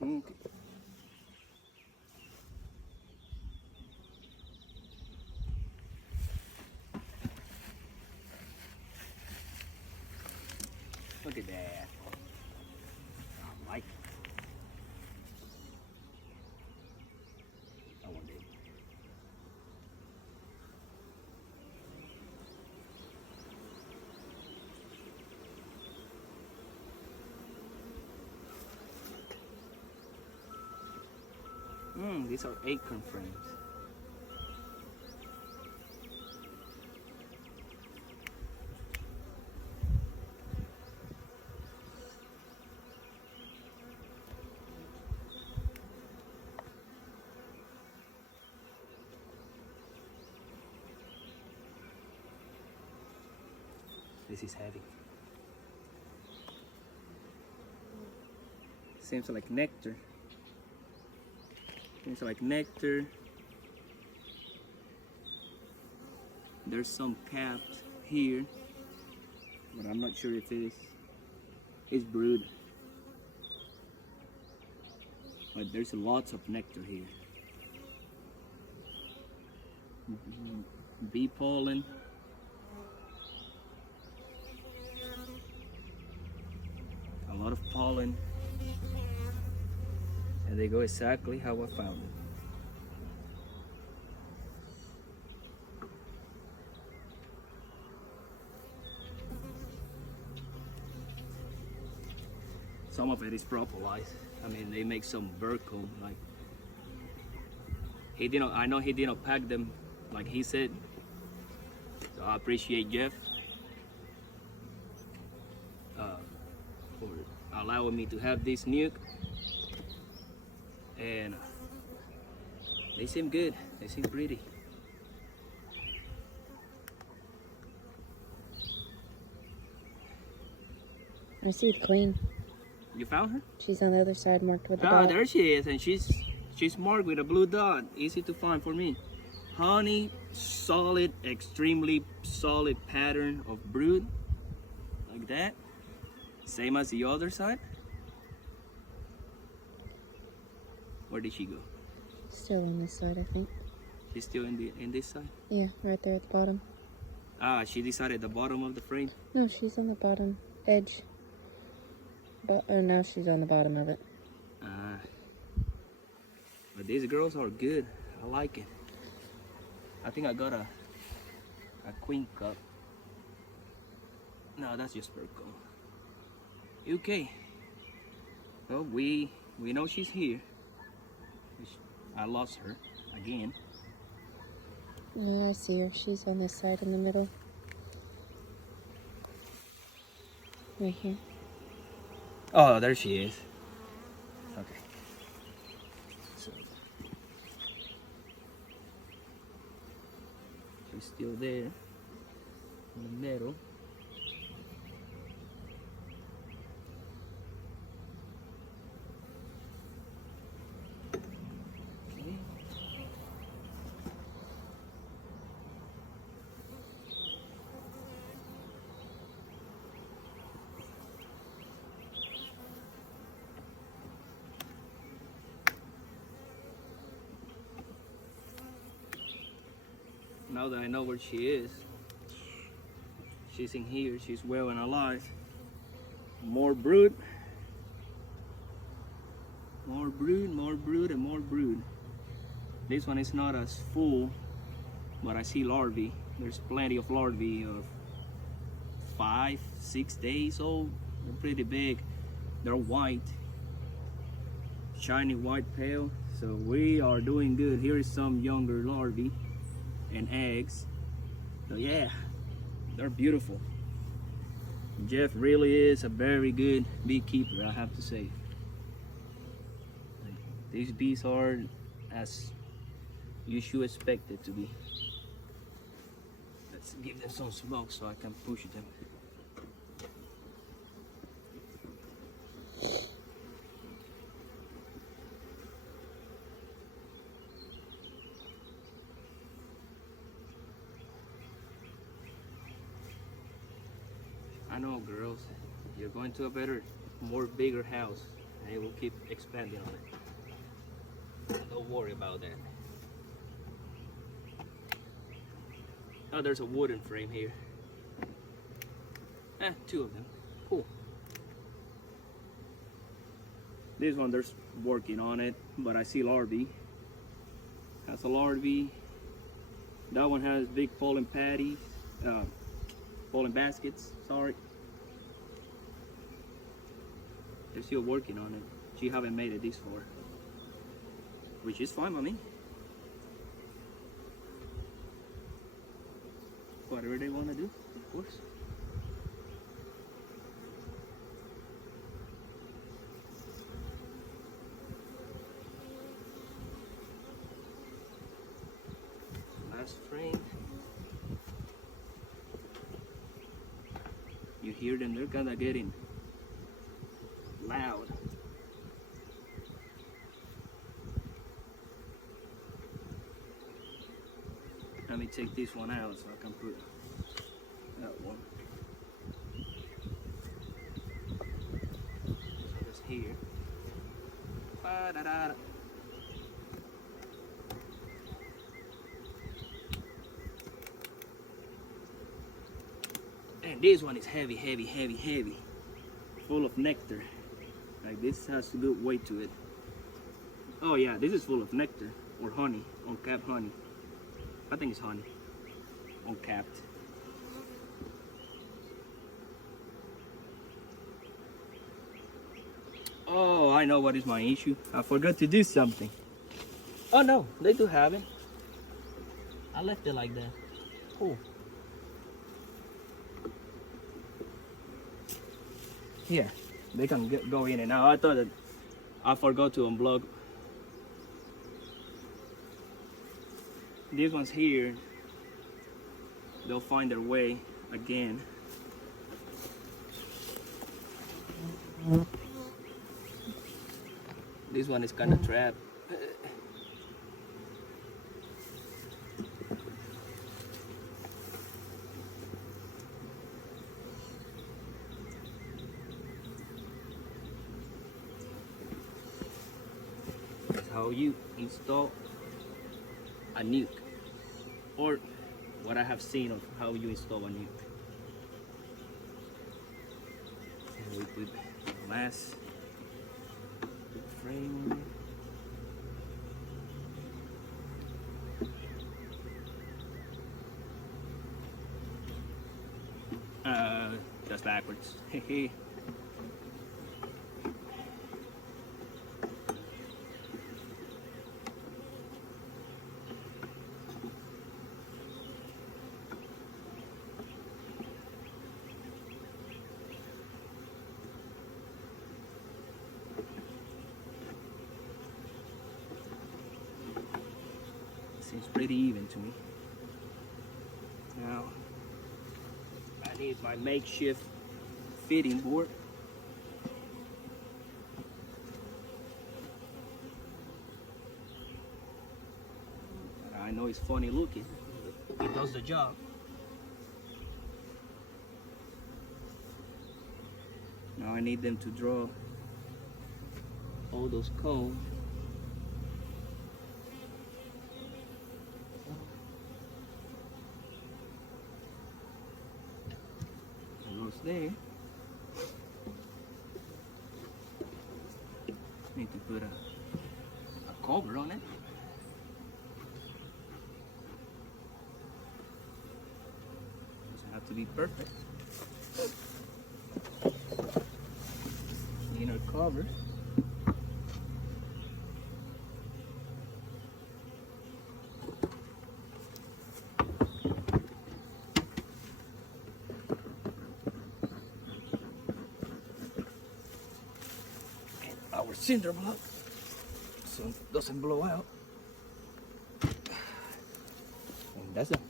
Okay. Look at that. I like it. I want it. These are acorn frames. This is heavy. Seems like nectar. Seems like nectar. There's some capped here, but I'm not sure if it's brood. But there's lots of nectar here. Bee pollen. A lot of pollen. And they go exactly how I found them. Some of it is propolised. I mean, they make some vertical, like he didn't. I know he didn't pack them like he said. So I appreciate Jeff for allowing me to have this nuke. And they seem good. They seem pretty. I see the queen. You found her? She's on the other side marked with a Ah, dot. there she is, and she's marked with a blue dot. Easy to find for me. Honey, solid, extremely solid pattern of brood, like that. Same as the other side. Where did she go? Still on this side, I think. She's still in this side. Yeah, right there at the bottom. Ah, she decided the bottom of the frame. No, she's on the bottom edge. But oh, now she's on the bottom of it. Ah, but these girls are good. I like it. I think I got a queen cup. No, that's just Virgo. Okay. Well, we know she's here. I lost her again. Yeah, I see her. She's on this side in the middle. Right here. Oh, there she is. Okay. So she's still there in the middle. Okay. Now that I know where she is, she's in here, she's well and alive. More brood. More brood, more brood, and more brood. This one is not as full, but I see larvae. There's plenty of larvae of 5, 6 days old. They're pretty big. They're white. Shiny white pale. So we are doing good. Here is some younger larvae and eggs. So yeah, they're beautiful. Jeff really is a very good beekeeper, I have to say. These bees are as you should expect it to be. Let's give them some smoke so I can push them. I know, girls, you're going to a better, more bigger house, and it will keep expanding on it. Don't worry about that. Oh, there's a wooden frame here. Two of them. Cool. This one, they're working on it, but I see larvae. Has a larvae. That one has big pollen patties, pollen baskets, sorry. They're still working on it. She haven't made it this far, which is fine, mommy. Whatever they want to do, of course. Last frame. You hear them, they're kind of getting loud. Let me take this one out so I can put that one. So just here. Ba-da-da-da. And this one is heavy, heavy, heavy, heavy. Full of nectar. Like this has a good weight to it. Oh yeah, this is full of nectar or honey, uncapped honey. I think it's honey, uncapped. Oh, I know what is my issue. I forgot to do something. Oh no, they do have it. I left it like that. Cool. Here, they can go in and out. I thought that I forgot to unblock. These ones here, they'll find their way again. This one is kind of trapped. That's how you install a nuke, or what I have seen of how you install a nuke. And we put the last frame on it. Just backwards. Seems pretty even to me. Now, I need my makeshift fitting board. I know it's funny looking. It does the job. Now I need them to draw all those cones. There. Need to put a cover on it. Doesn't have to be perfect. Inner cover. Our cinder block so it doesn't blow out. And that's it.